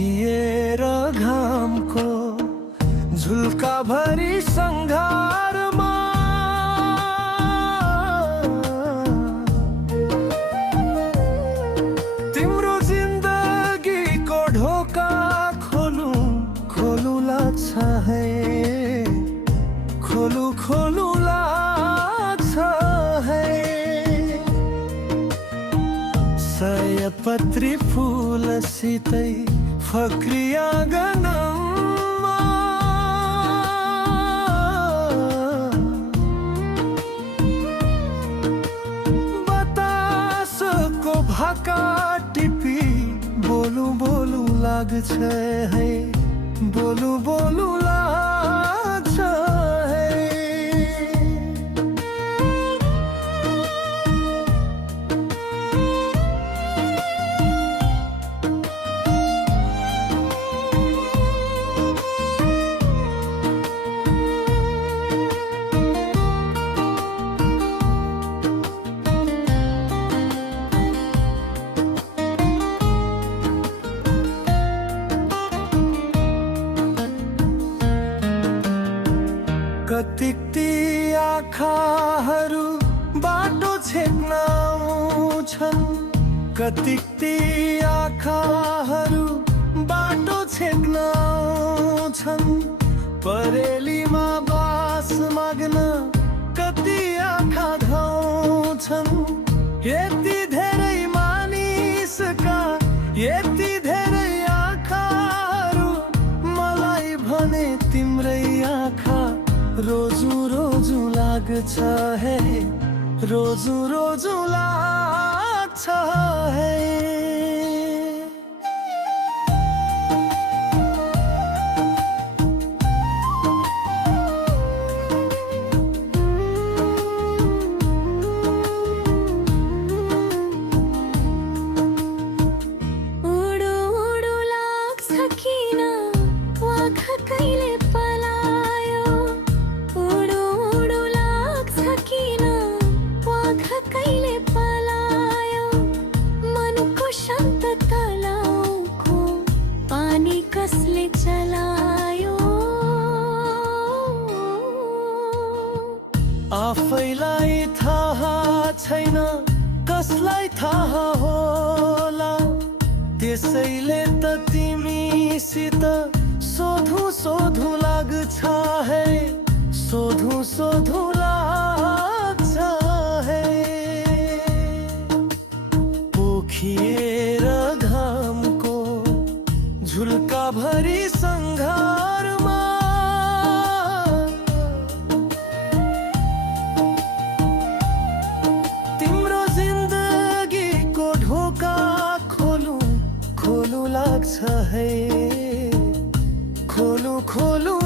पोखिएर घामको झुल्का भरी सङ्घारमा तिम्रो जिन्दगीको ढोका खोलु खोलु लाग्छ है, खोलु खोलु लाग्छ है। सयपत्री फुलसितै फक्री आँगनमा बतासको भाका टिपी बोलु बोलु लाग्छ है, बोलु बोलु लाग्छ है। कतिक ती आँखाहरू बाटो छेक्न आउँछन्, कतिक ती आँखाहरू बाटो छेक्न आउँछन्। परेलीमा बास माग्न कति आँखा धाउँछन्। यति धेरै मानिसका यति धेरै आँखाहरू, मलाई भने तिम्रै आँखा रोजु रोजु लाग्छ है, रोजु रोजु लाग्छ है। उडु उडु लाग्छ किन वाख कहिले पलायो, उडु उडु लाग्छ किन वाख कहिले पलायो। मनको शान्त तलाउको पानी कसले चलायो। आफैलाई थाहा छैन कसलाई थाहा होला, त्यसैले त तिमीसित सोधु सोधु लाग्छ है, सोधु सोधु लाग्छ है। पोखिएर घामको झुल्का भरी सङ्घारमा तिम्रो जिन्दगीको ढोका खोलु खोलु लाग्छ है, खोलु खोलु